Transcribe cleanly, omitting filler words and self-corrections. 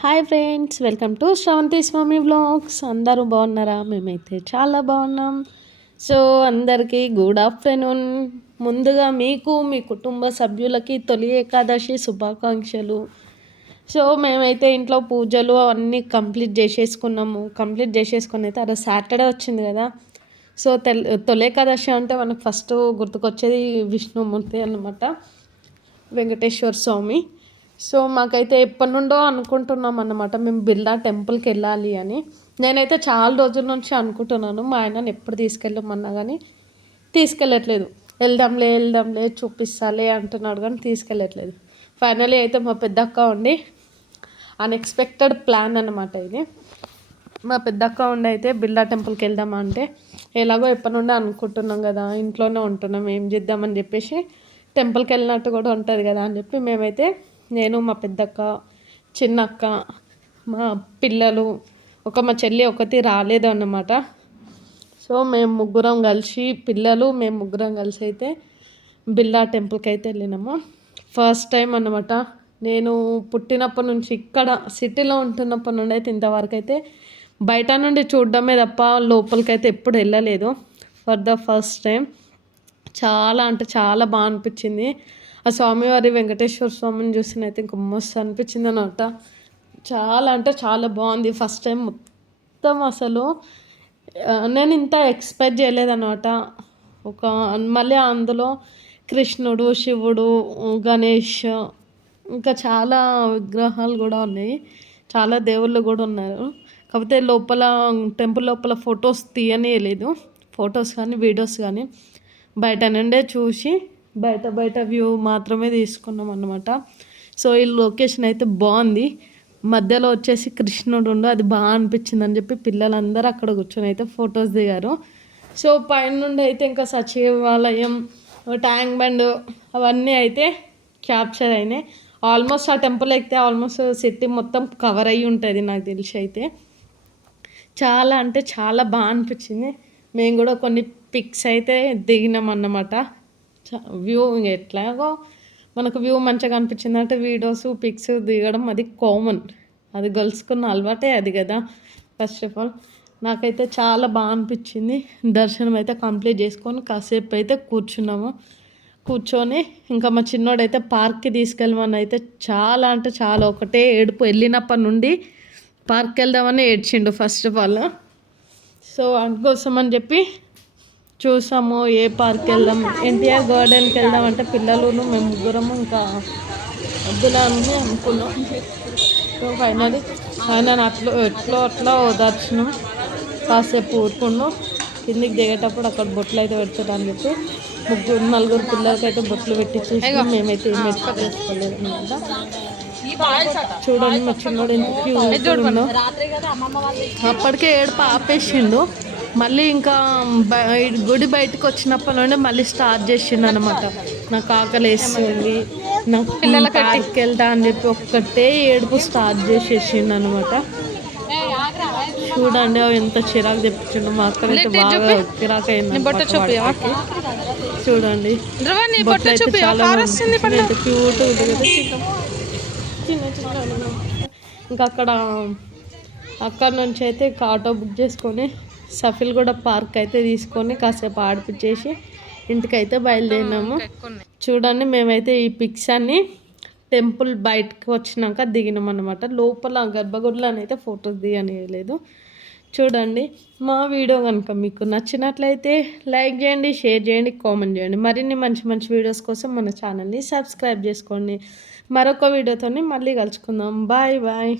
Hi friends, welcome to Sravanthi Swamy vlogs. అందరూ బాగున్నారా? మేమైతే చాలా బాగున్నాం. సో అందరికీ గుడ్ ఆఫ్టర్నూన్. ముందుగా మీకు, మీ కుటుంబ సభ్యులకి తొలి ఏకాదశి శుభాకాంక్షలు. సో మేమైతే ఇంట్లో పూజలు అన్నీ కంప్లీట్ చేసేసుకుని అయితే అలా సాటర్డే వచ్చింది కదా. సో తొలి ఏకాదశి అంటే మనకు ఫస్ట్ గుర్తుకొచ్చేది విష్ణుమూర్తి అన్నమాట, వెంకటేశ్వర స్వామి. సో మాకైతే ఎప్పటి నుండో అనుకుంటున్నాం అన్నమాట, మేము బిర్లా టెంపుల్కి వెళ్ళాలి అని. నేనైతే చాలా రోజుల నుంచి అనుకుంటున్నాను, మా ఆయనని ఎప్పుడు తీసుకెళ్ళమన్నా కానీ తీసుకెళ్ళట్లేదు. వెళ్దాంలే చూపిస్తాలే అంటున్నాడు కానీ తీసుకెళ్ళట్లేదు. ఫైనలీ అయితే మా పెద్దక్క ఉండి, అన్ఎక్స్పెక్టెడ్ ప్లాన్ అన్నమాట ఇది. మా పెద్దక్క ఉండి అయితే బిర్లా టెంపుల్కి వెళ్దామా అంటే, ఎలాగో ఎప్పటి నుండి అనుకుంటున్నాం కదా, ఇంట్లోనే ఉంటున్నాం, ఏం చేద్దామని చెప్పేసి టెంపుల్కి వెళ్ళినట్టు కూడా ఉంటుంది కదా అని చెప్పి మేమైతే, నేను, మా పెద్దక్క, చిన్నక్క, మా పిల్లలు, మా చెల్లి ఒకటి రాలేదు అన్నమాట. సో మేము ముగ్గురం కలిసి అయితే బిర్లా టెంపుల్కి అయితే వెళ్ళినాము. ఫస్ట్ టైం అన్నమాట. నేను పుట్టినప్పటి నుంచి, ఇక్కడ సిటీలో ఉంటున్నప్పటి నుండి అయితే ఇంతవరకు అయితే బయట నుండి చూడడమే తప్ప లోపలికైతే ఎప్పుడు వెళ్ళలేదు. ఫర్ ద ఫస్ట్ టైం చాలా అంటే చాలా బాగా అనిపించింది. ఆ స్వామివారి వెంకటేశ్వర స్వామిని చూసినైతే ఇంక మస్తు అనిపించింది అనమాట. చాలా అంటే చాలా బాగుంది. ఫస్ట్ టైం మొత్తం అసలు నేను ఇంత ఎక్స్పెక్ట్ చేయలేదన్నమాట. మళ్ళీ అందులో కృష్ణుడు, శివుడు, గణేష్, ఇంకా చాలా విగ్రహాలు కూడా ఉన్నాయి, చాలా దేవుళ్ళు కూడా ఉన్నారు. కాకపోతే టెంపుల్ లోపల ఫొటోస్ తీయలేదు. ఫొటోస్ కానీ వీడియోస్ కానీ బయట నుండే చూసి బయట వ్యూ మాత్రమే తీసుకున్నాం అన్నమాట. సో ఈ లొకేషన్ అయితే బాగుంది. మధ్యలో వచ్చేసి కృష్ణుడు అది బాగా అనిపించింది అని చెప్పి పిల్లలందరూ అక్కడ కూర్చొని అయితే ఫొటోస్ దిగారు. సో పైన నుండి అయితే ఇంకా సచివాలయం, ట్యాంక్ బండ్ అవన్నీ అయితే క్యాప్చర్ అయినాయి. ఆల్మోస్ట్ ఆ టెంపుల్ ఎక్కితే ఆల్మోస్ట్ సిటీ మొత్తం కవర్ అయ్యి ఉంటుంది నాకు తెలిసి. అయితే చాలా అంటే చాలా బాగా అనిపించింది. మేము కూడా కొన్ని పిక్స్ అయితే దిగినాం అన్నమాట. వ్యూ ఎట్లాగో మనకు వ్యూ మంచిగా అనిపించింది అంటే వీడియోస్, పిక్స్ దిగడం అది కామన్, అది గర్ల్స్కున్న అలవాటే అది కదా. ఫస్ట్ ఆఫ్ ఆల్ నాకైతే చాలా బాగా అనిపించింది. దర్శనం అయితే కంప్లీట్ చేసుకొని కాసేపు అయితే కూర్చొని ఇంకా మా చిన్నోడైతే పార్క్కి తీసుకెళ్ళమని అయితే చాలా అంటే చాలా ఒకటే ఏడుపు. వెళ్ళినప్పటి నుండి పార్క్కి వెళ్దామని ఏడ్చిండు ఫస్ట్ ఆఫ్ ఆల్. సో అందుకోసం అని చెప్పి చూసాము ఏ పార్క్కి వెళ్దాం, ఎన్టీఆర్ గార్డెన్కి వెళ్దాం అంటే పిల్లలు మేము ముగ్గురము ఇంకా వద్దులా అని అనుకున్నాం. సో ఫైనల్లీ ఆయన అట్లా ఓదార్చినాం, కాసేపు ఊరుకున్నాం. కిందికి దిగేటప్పుడు అక్కడ బొట్లు అయితే పెడతారు అని చెప్పి నలుగురు పిల్లలకైతే బొట్లు పెట్టించేసి మేమైతే ఏం ఎక్స్పెక్ట్ చేసుకోలేదు అనమాట. చూడండి మా చిన్నోడు ఎంత క్యూట్ ఉందో. అప్పటికే ఏడుపు ఆపేసిండు. మళ్ళీ ఇంకా గుడి బయటకు వచ్చినప్పటి నుండి మళ్ళీ స్టార్ట్ చేసిండు అనమాట. నాకు ఆకలి వేస్తుంది, నాకు పార్క్కి వెళ్తా అని చెప్పి ఒక్కటే ఏడుపు స్టార్ట్ చేసేసిండు అనమాట. చూడండి ఎంత చిరాకు తెప్పించిండు. మా అక్కనైతే బాగా చిరాకు అయింది. చూడండి బొట్లు అయితే చాలా ఎంత క్యూట్ ఉంది కదా, చిన్న ఇంకా అక్కడ నుంచి అయితే ఆటో బుక్ చేసుకొని సఫిల్గూడ పార్క్ అయితే తీసుకొని కాసేపు ఆడిపించేసి ఇంటికైతే బయలుదేరినాము. చూడండి మేమైతే ఈ పిక్స్ అన్నీ టెంపుల్ బయటకు వచ్చినాక దిగినాం అన్నమాట. లోపల గర్భగుడిలోనైతే ఫొటోస్ దిగలేదు. చూడండి మా వీడియో కనుక మీకు నచ్చినట్లయితే లైక్ చేయండి, షేర్ చేయండి, కామెంట్ చేయండి. మరిన్ని మంచి వీడియోస్ కోసం మన ఛానల్ని సబ్స్క్రైబ్ చేసుకోండి. మరొక వీడియోతో మళ్ళీ కలుసుకుందాం. బాయ్.